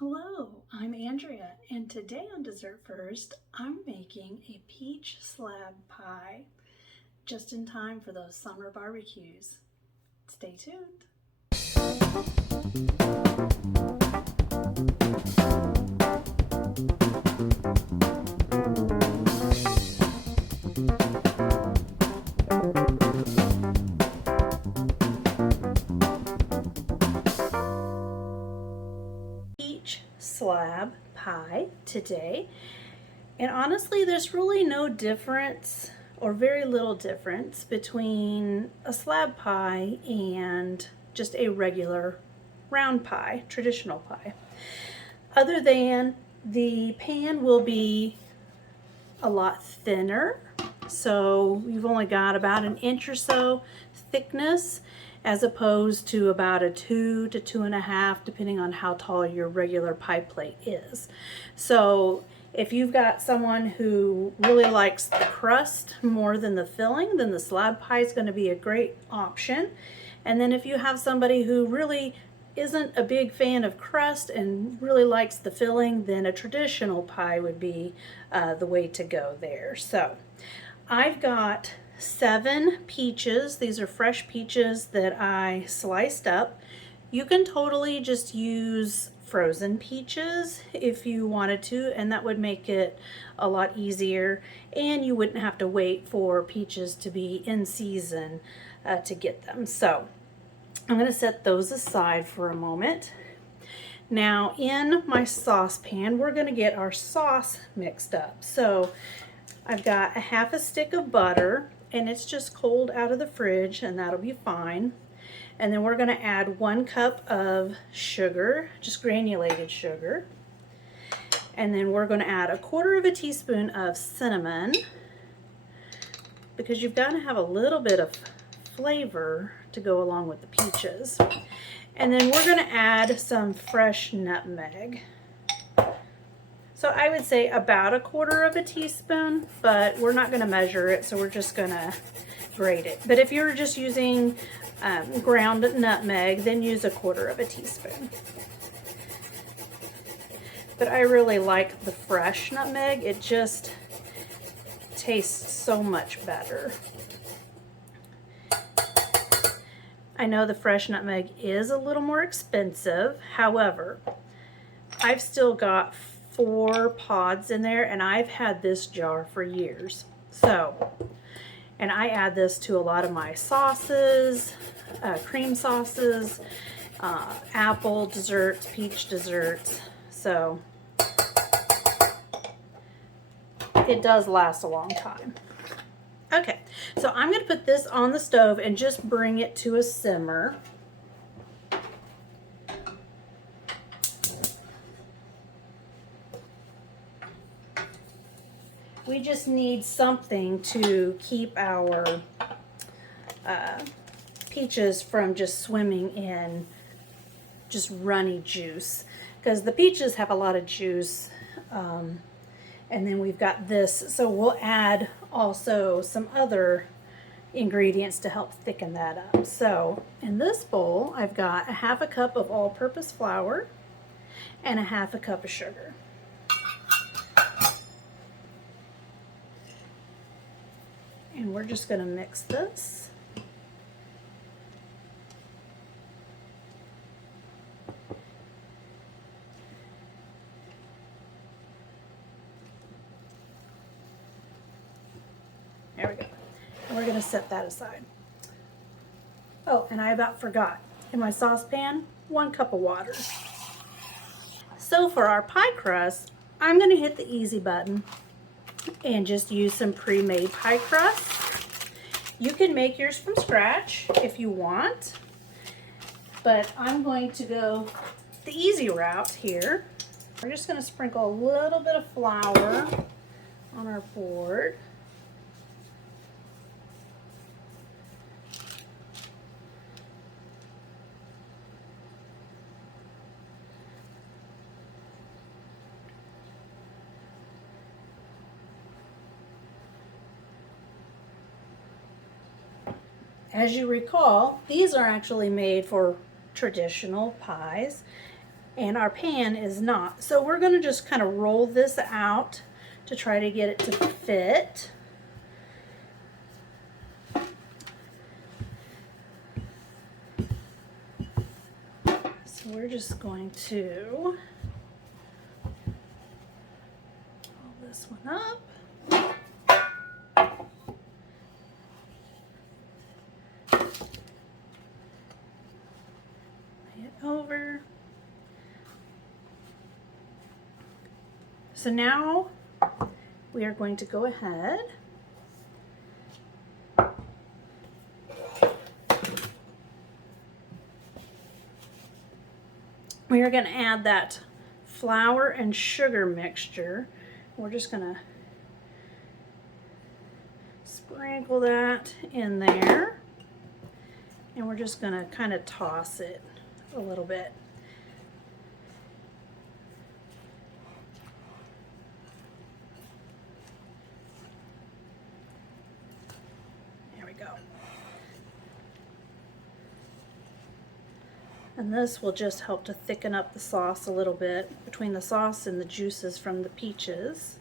Hello, I'm Andrea, and today on Dessert First, I'm making a peach slab pie, just in time for those summer barbecues. Stay tuned. Peach slab pie today. And honestly, there's really no difference or very little difference between a slab pie and just a regular round pie, traditional pie. Other than the pan will be a lot thinner. So you've only got about an inch or so thickness as opposed to about a 2 to 2.5, depending on how tall your regular pie plate is. So if you've got someone who really likes the crust more than the filling, then the slab pie is going to be a great option. And then if you have somebody who really isn't a big fan of crust and really likes the filling, then a traditional pie would be the way to go there. So I've got 7 peaches. These are fresh peaches that I sliced up. You can totally just use frozen peaches if you wanted to, and that would make it a lot easier, and you wouldn't have to wait for peaches to be in season to get them. So I'm going to set those aside for a moment. Now in my saucepan, we're going to get our sauce mixed up. So I've got a half a stick of butter, and it's just cold out of the fridge, and that'll be fine. And then we're going to add 1 cup of sugar, just granulated sugar. And then we're going to add 1/4 teaspoon of cinnamon, because you've got to have a little bit of flavor to go along with the peaches. And then we're going to add some fresh nutmeg. So I would say about 1/4 teaspoon, but we're not going to measure it, so we're just going to grate it. But if you're just using ground nutmeg, then use 1/4 teaspoon. But I really like the fresh nutmeg. It just tastes so much better. I know the fresh nutmeg is a little more expensive. However, I've still got 4 pods in there, and I've had this jar for years. So, and I add this to a lot of my sauces, cream sauces, apple desserts, peach desserts. So it does last a long time. Okay, so I'm going to put this on the stove and just bring it to a simmer. We just need something to keep our peaches from just swimming in just runny juice, because the peaches have a lot of juice. And then we've got this, so we'll add also some other ingredients to help thicken that up. So in this bowl, I've got 1/2 cup of all-purpose flour and 1/2 cup of sugar. And we're just going to mix this. There we go. And we're going to set that aside. Oh, and I about forgot. In my saucepan, 1 cup of water. So for our pie crust, I'm going to hit the easy button and just use some pre-made pie crust. You can make yours from scratch if you want, but I'm going to go the easy route here. We're just going to sprinkle a little bit of flour on our board. As you recall, these are actually made for traditional pies. and our pan is not. So we're going to just kind of roll this out to try to get it to fit. So we're just going to roll this one up. Lay it over. So now we are going to go ahead we are going to add that flour and sugar mixture. We're just going to sprinkle that in there, and we're just going to kind of toss it a little bit. There we go. And this will just help to thicken up the sauce a little bit between the sauce and the juices from the peaches.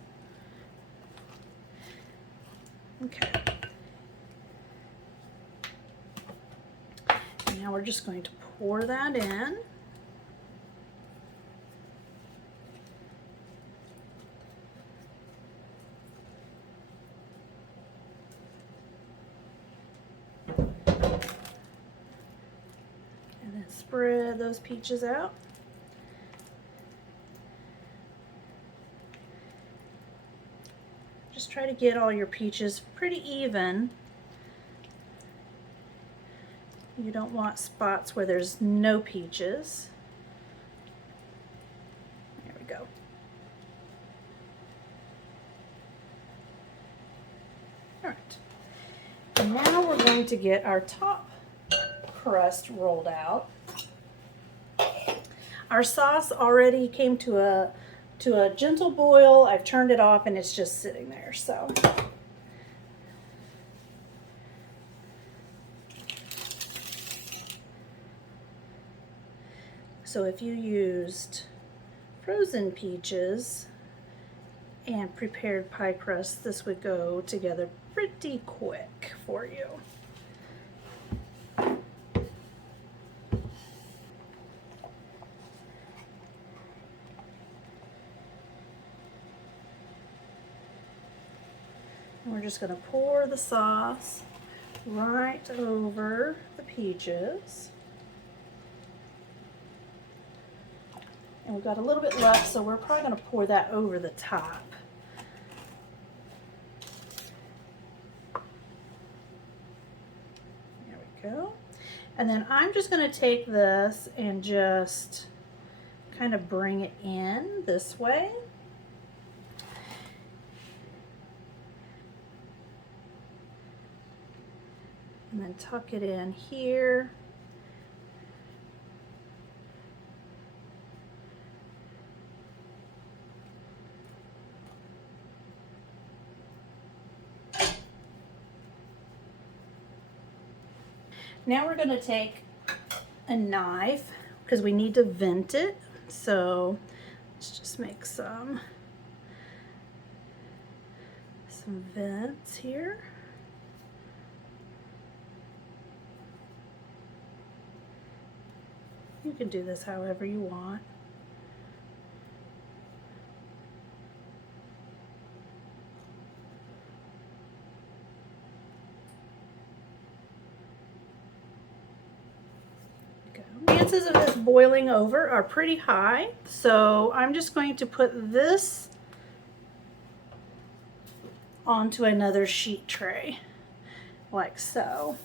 Okay. And now we're just going to pour that in. Spread those peaches out. Just try to get all your peaches pretty even. You don't want spots where there's no peaches. There we go. All right. And now we're going to get our top crust rolled out. Our sauce already came to a gentle boil. I've turned it off and it's just sitting there. So if you used frozen peaches and prepared pie crust, this would go together pretty quick for you. We're just going to pour the sauce right over the peaches. And we've got a little bit left, so we're probably going to pour that over the top. There we go. And then I'm just going to take this and just kind of bring it in this way. And then tuck it in here. Now we're going to take a knife because we need to vent it. So let's just make some vents here. You can do this however you want. Chances of this boiling over are pretty high, so I'm just going to put this onto another sheet tray, like so.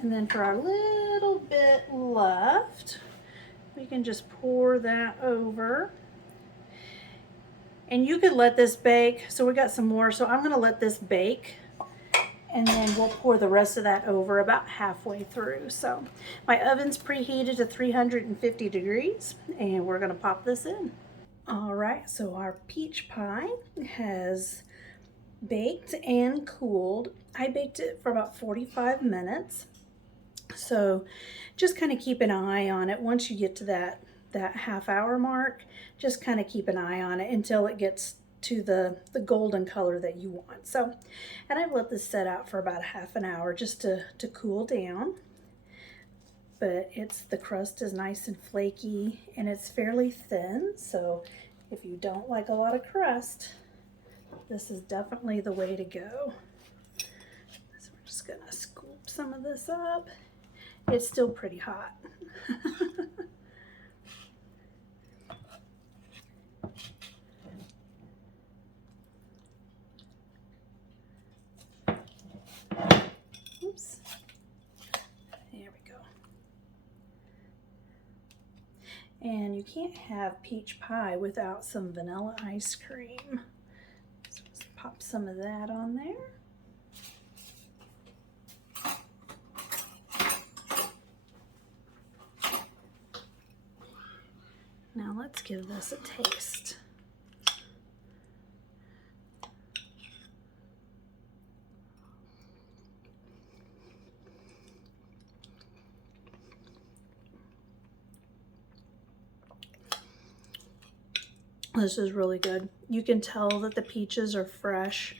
And then for our little bit left, we can just pour that over. And you could let this bake. So we got some more, so I'm gonna let this bake. And then we'll pour the rest of that over about halfway through. So my oven's preheated to 350 degrees, and we're gonna pop this in. All right, so our peach pie has baked and cooled. I baked it for about 45 minutes. So just kind of keep an eye on it. Once you get to that half-hour mark, just kind of keep an eye on it until it gets to the golden color that you want. So, and I've let this set out for about half an hour just to cool down. But the crust is nice and flaky and it's fairly thin. So if you don't like a lot of crust, this is definitely the way to go. So we're just gonna scoop some of this up. It's still pretty hot. Oops. There we go. And you can't have peach pie without some vanilla ice cream. So let's pop some of that on there. Now let's give this a taste. This is really good. You can tell that the peaches are fresh.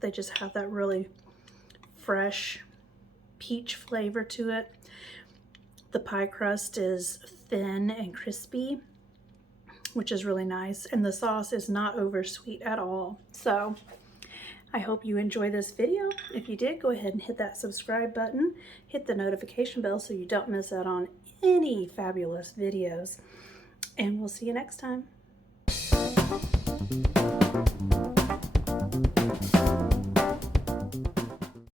They just have that really fresh peach flavor to it. The pie crust is thin and crispy, which is really nice. And the sauce is not over sweet at all. So I hope you enjoy this video. If you did, go ahead and hit that subscribe button. Hit the notification bell so you don't miss out on any fabulous videos. And we'll see you next time.